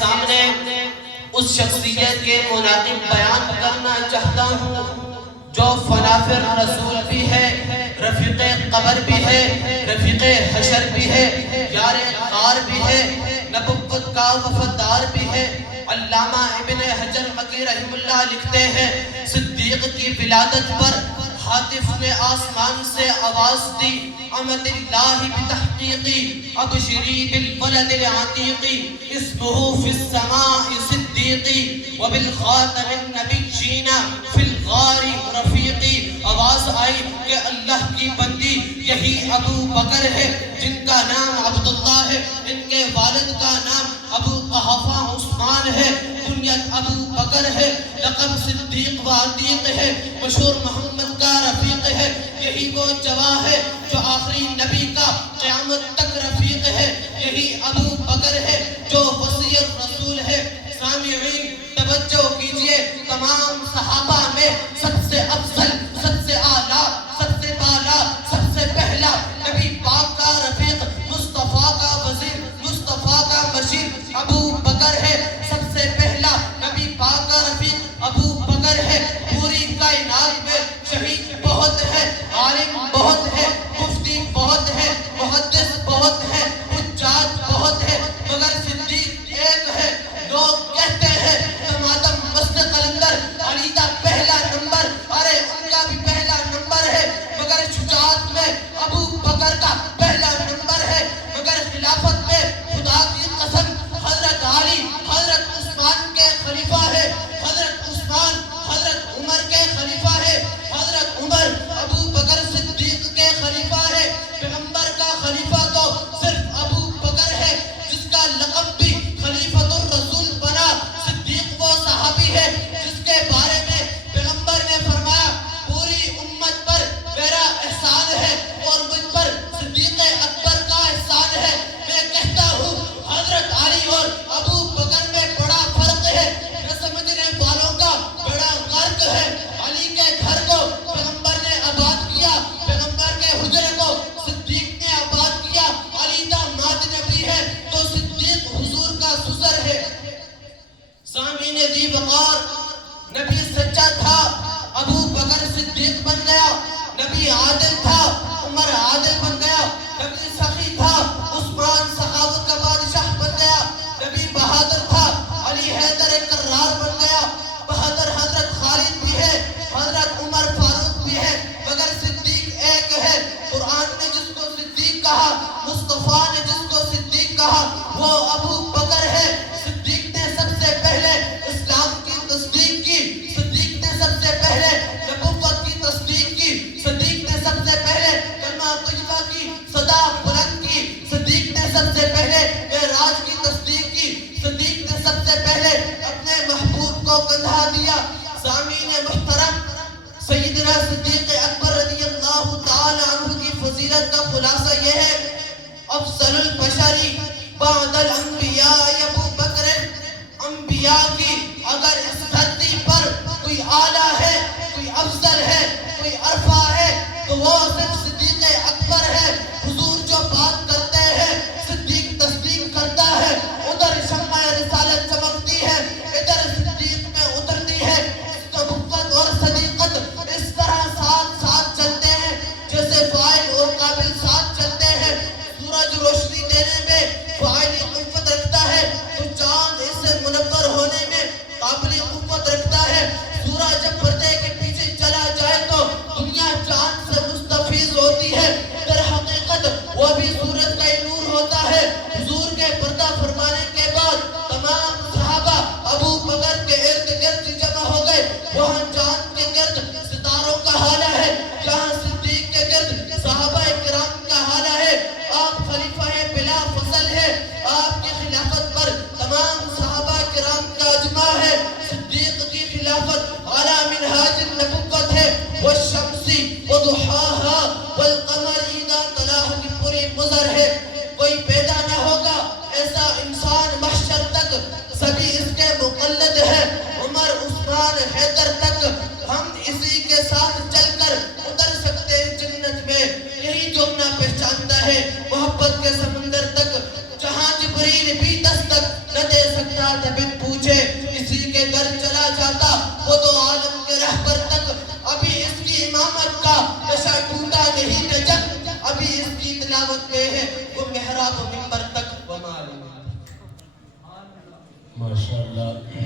سامنے اس شخصیت کے مناقب بیان کرنا چاہتا ہوں جو فنافر رسول بھی ہے، رفیق قبر بھی ہے، رفیق حشر بھی ہے، یار غار بھی ہے، نبوت کا وفادار بھی ہے۔ علامہ ابن حجر مکی رحم اللہ لکھتے ہیں صدیق کی ولادت پر ہاتف نے آسمان سے آواز دی، امد اللہ بتحقیقی ابشری بالولد العتیقی اسمہ فی السماء صدیقی وبالخاتم النبیین فی الغار رفیقی۔ آواز آئی کہ اللہ کی بندی یہی ابو بکر ہے جن کا نام عبداللہ ہے، ان کے والد کا نام ابو قحافہ عثمان ہے، کنیت ابو بکر ہے، لقب صدیق و عتیق ہے، مشہور محمد کا رفیق ہے۔ یہی وہ جواہ ہے جو آخری نبی کا قیامت تک رفیق ہے، یہی ابو بکر ہے جو وصی رسول ہے۔ سامعین توجہ کیجئے، تمام صحابہ میں سب سے افضل، سب سے اعلیٰ، سب سے بالا، سب سے پہلا نبی پاک کا رفیق، مصطفیٰ کا وزیر، مصطفیٰ کا مشیر ابو بکر ہے۔ سب سے پہلا نبی پاک کا رفیق ابو بکر ہے۔ پوری کائنات میں شہید بہت ہے، عالم بہت ہے، مفتی بہت ہے، محدث بہت ہے، حجاج بہت ہے، مگر صدیق ایک ہے۔ لوگ کہتے ہیں تمادم مسجد قلندر علی کا پہلا نمبر، ارے ان کا بھی پہلا نمبر ہے، مگر شجاعت میں ابو بکر کا پہلا نمبر ہے، مگر خلافت میں خدا کی قسم حضرت علی حضرت عثمان کے خلیفہ ہے، حضرت عثمان حضرت عمر کے خلیفہ ہے، حضرت عمر ابو بکر صدیق کے خلیفہ ہے۔ پیغمبر کا خلیفہ تو صرف ابو بکر ہے جس کا لقب بھی خلیفۃ الرسول بنا۔ صدیق وہ صحابی ہے جس کے بارے میں پیغمبر نے فرمایا پوری امت پر میرا احسان ہے اور مجھ پر صدیق اکبر کا احسان ہے۔ میں کہتا ہوں حضرت علی اور ابو بکر میں بڑا فرق ہے، نہ سمجھنے والوں کا بڑا غرق ہے۔ علی کے گھر کو پیغمبر نے آباد کیا، پیغمبر کے حجرے کو صدیق نے آباد کیا۔ علی داماد نبی ہے تو صدیق حضور کا سسر ہے۔ سامعین ذی وقار، نبی سچا تھا، ابو بکر صدیق بن گیا۔ نبی عادل تھا، عمر عادل بن گیا۔ نبی سخی تھا، عثمان سخاوت کا بادشاہ بن گیا۔ نبی بہادر تھا، علی حیدر کرار بن گیا۔ بہادر حضرت خالد بھی ہے، حضرت عمر فاروق بھی ہے، مگر صدیق ایک ہے۔ قرآن نے جس کو صدیق کہا، مصطفیٰ نے جس کو صدیق کہا، وہ ابو بکر ہے۔ صدیق نے سب سے پہلے اسلام کی تصدیق کی، صدیق نے سب سے پہلے نبوت کی تصدیق کی، صدیق نے سب سے پہلے کلمہ طیبہ کی صدا بلند کی، صدیق نے سب سے پہلے معراج کی تصدیق کی، صدیق نے سب سے پہلے اپنے محبوب کو کندھا دیا۔ سامعین محترم، سیدنا صدیق اکبر رضی اللہ تعالی عنہ کی فضیلت کا خلاصہ یہ ہے، افضل البشری بعد الانبیاء ابو بکر۔ انبیاء کی اگر اس دھرتی پر کوئی اعلیٰ ہے، کوئی افضل ہے، کوئی عرفہ ہے تو وہ صرف صدیق اکبر ہے۔ حضور جو بات کرتے ہیں صدیق تصدیق کرتا ہے، ادھر شمع رسالت چمکتی ہے، ادھر صدیق میں اترتی ہے۔ نبوت اور صدیقت اس طرح ساتھ ساتھ چلتے ہیں جیسے فاعل اور قابل ساتھ چلتے ہیں۔ سورج روشنی دینے میں فاعل قوت رکھتا رات بن پوچھے کسی کے گھر چلا جاتا وہ تو عالم کے رہبر تک ابھی اس کی امامت کا نشہ ٹوٹا نہیں تھا جب ابھی اس کی تلاوت میں ہے وہ محراب و منبر تک. ماشاءاللہ.